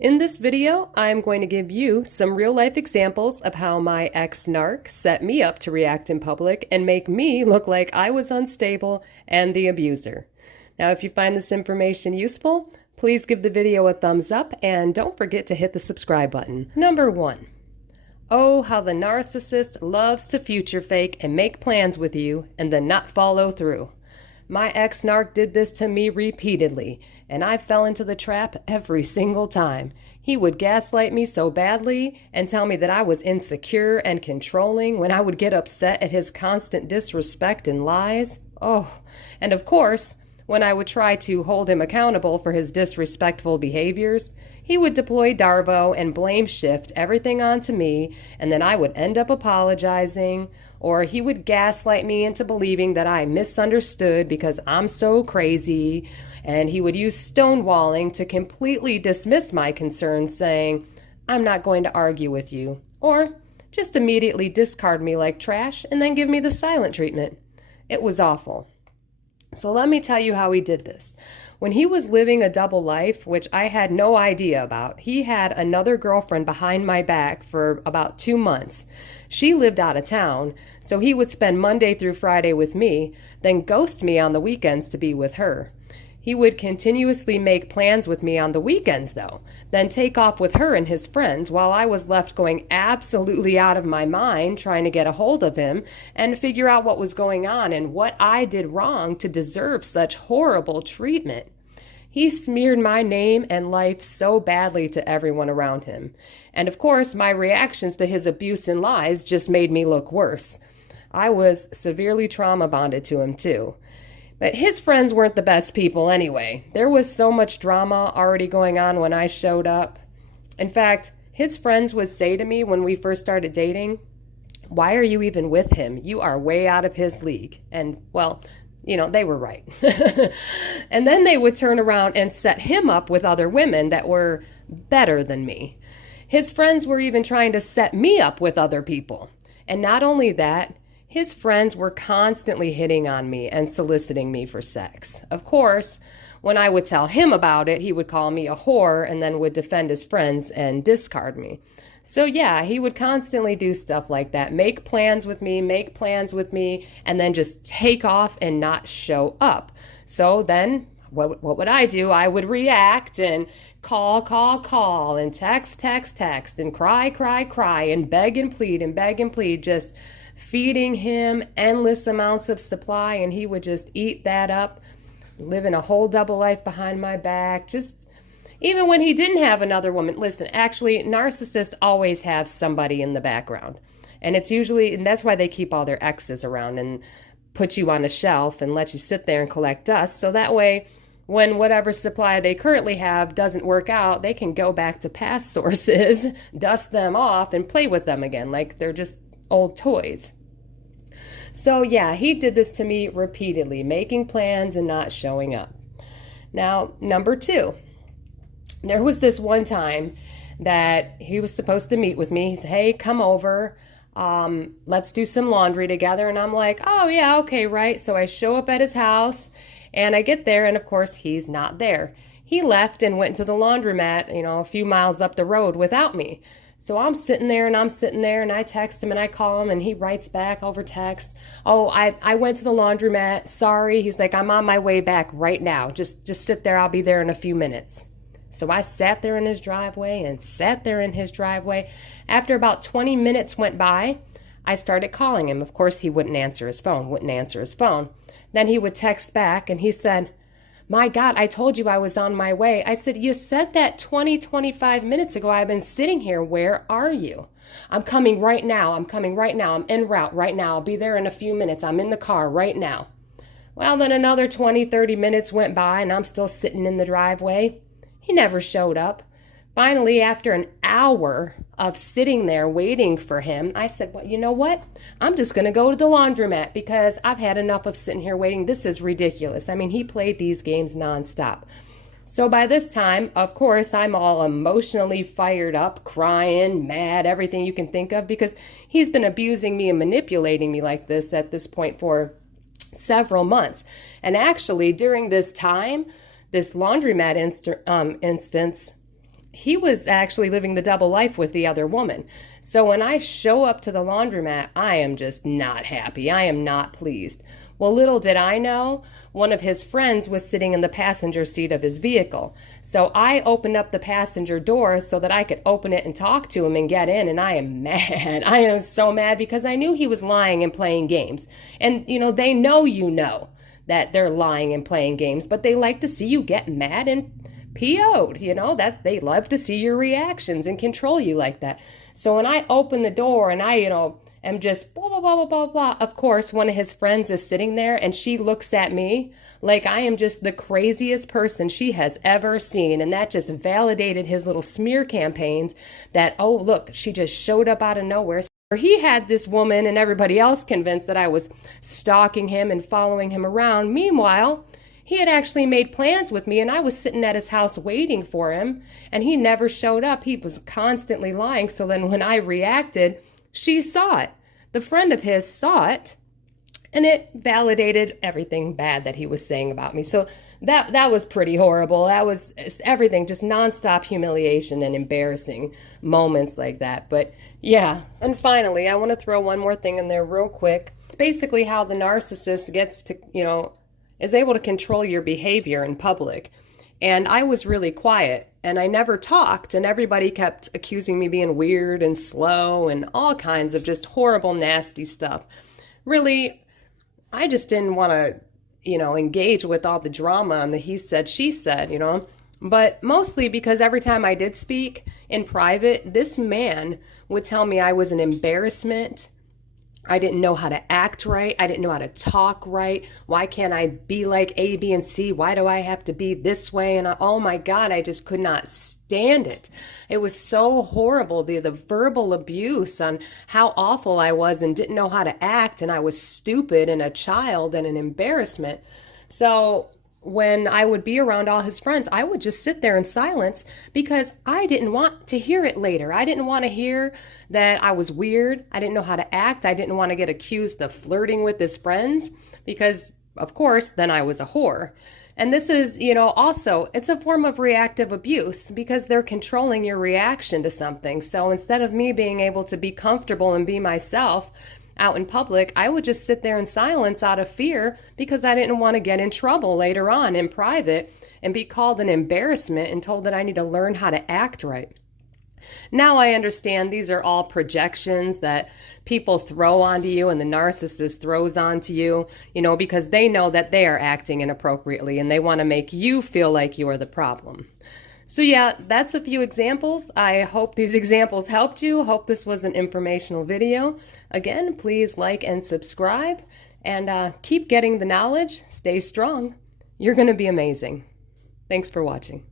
In this video, I'm going to give you some real-life examples of how my ex-narc set me up to react in public and make me look like I was unstable and the abuser. Now, if you find this information useful, please give the video a thumbs up and don't forget to hit the subscribe button. Number 1. Oh, how the narcissist loves to future fake and make plans with you and then not follow through. My ex-narc did this to me repeatedly, and I fell into the trap every single time. He would gaslight me so badly and tell me that I was insecure and controlling when I would get upset at his constant disrespect and lies. Oh, and of course, when I would try to hold him accountable for his disrespectful behaviors, he would deploy D.A.R.V.O and blame shift everything onto me, and then I would end up apologizing, or he would gaslight me into believing that I misunderstood because I'm so crazy, and he would use stonewalling to completely dismiss my concerns, saying, "I'm not going to argue with you," or just immediately discard me like trash and then give me the silent treatment. It was awful. So let me tell you how he did this. When he was living a double life, which I had no idea about, he had another girlfriend behind my back for about 2 months. She lived out of town, so he would spend Monday through Friday with me, then ghost me on the weekends to be with her. He would continuously make plans with me on the weekends, though, then take off with her and his friends while I was left going absolutely out of my mind trying to get a hold of him and figure out what was going on and what I did wrong to deserve such horrible treatment. He smeared my name and life so badly to everyone around him. And of course, my reactions to his abuse and lies just made me look worse. I was severely trauma bonded to him, too. But his friends weren't the best people anyway. There was so much drama already going on when I showed up. In fact, his friends would say to me when we first started dating, "Why are you even with him? You are way out of his league." And, well, they were right. And then they would turn around and set him up with other women that were better than me. His friends were even trying to set me up with other people. And not only that, his friends were constantly hitting on me and soliciting me for sex. Of course, when I would tell him about it, he would call me a whore and then would defend his friends and discard me. So yeah, he would constantly do stuff like that, make plans with me, and then just take off and not show up. So then what would I do? I would react and call, and text, and cry, and beg and plead, just feeding him endless amounts of supply, and he would just eat that up, living a whole double life behind my back, just even when he didn't have another woman. Listen, actually, narcissists always have somebody in the background, and that's why they keep all their exes around and put you on a shelf and let you sit there and collect dust, so that way when whatever supply they currently have doesn't work out, they can go back to past sources, dust them off, and play with them again like they're just old toys. So yeah, he did this to me repeatedly, making plans and not showing up. Now, number 2, there was this one time that he was supposed to meet with me. He said, "Hey, come over, let's do some laundry together." And I'm like, "Oh yeah, okay, right." So I show up at his house and I get there, and of course he's not there. He left and went to the laundromat, a few miles up the road without me. So I'm sitting there and I text him and I call him and he writes back over text, "Oh, I went to the laundromat. Sorry." He's like, "I'm on my way back right now. Just sit there. I'll be there in a few minutes." So I sat there in his driveway. After about 20 minutes went by, I started calling him. Of course, he wouldn't answer his phone. Then he would text back and he said, "My God, I told you I was on my way." I said, "You said that 25 minutes ago. I've been sitting here. Where are you?" I'm coming right now. I'm en route right now. I'll be there in a few minutes. I'm in the car right now." Well, then another 30 minutes went by and I'm still sitting in the driveway. He never showed up. Finally, after an hour of sitting there waiting for him, I said, "Well, you know what? I'm just going to go to the laundromat because I've had enough of sitting here waiting. This is ridiculous." I mean, he played these games nonstop. So by this time, of course, I'm all emotionally fired up, crying, mad, everything you can think of, because he's been abusing me and manipulating me like this at this point for several months. And actually, during this time, this laundromat instance, he was actually living the double life with the other woman. So when I show up to the laundromat, I am just not happy. I am not pleased. Well, little did I know, one of his friends was sitting in the passenger seat of his vehicle. So I opened up the passenger door so that I could open it and talk to him and get in, and I am mad. I am so mad because I knew he was lying and playing games. And, they know that they're lying and playing games, but they like to see you get mad and PO'd, they love to see your reactions and control you like that. So when I open the door and I, am just blah, blah, blah, blah, blah, blah, of course, one of his friends is sitting there and she looks at me like I am just the craziest person she has ever seen. And that just validated his little smear campaigns that, oh, look, she just showed up out of nowhere. He had this woman and everybody else convinced that I was stalking him and following him around. Meanwhile, he had actually made plans with me and I was sitting at his house waiting for him and he never showed up. He was constantly lying. So then when I reacted, she saw it. The friend of his saw it and it validated everything bad that he was saying about me. So that was pretty horrible. That was everything, just nonstop humiliation and embarrassing moments like that. But yeah, and finally, I want to throw one more thing in there real quick. It's basically how the narcissist gets to, is able to control your behavior in public. And I was really quiet and I never talked and everybody kept accusing me being weird and slow and all kinds of just horrible, nasty stuff. Really, I just didn't want to, engage with all the drama and the he said, she said, But mostly because every time I did speak in private, this man would tell me I was an embarrassment. I didn't know how to act right. I didn't know how to talk right. Why can't I be like A, B, and C? Why do I have to be this way? And oh my God, I just could not stand it. It was so horrible, the verbal abuse on how awful I was and didn't know how to act. And I was stupid and a child and an embarrassment. So when I would be around all his friends, I would just sit there in silence because I didn't want to hear it later. I didn't want to hear that I was weird. I didn't know how to act. I didn't want to get accused of flirting with his friends because, of course, then I was a whore. And this is, also, it's a form of reactive abuse because they're controlling your reaction to something. So instead of me being able to be comfortable and be myself out in public, I would just sit there in silence out of fear because I didn't want to get in trouble later on in private and be called an embarrassment and told that I need to learn how to act right. Now I understand these are all projections that people throw onto you and the narcissist throws onto you, because they know that they are acting inappropriately and they want to make you feel like you are the problem. So yeah, that's a few examples. I hope these examples helped you. Hope this was an informational video. Again, please like and subscribe and keep getting the knowledge. Stay strong. You're going to be amazing. Thanks for watching.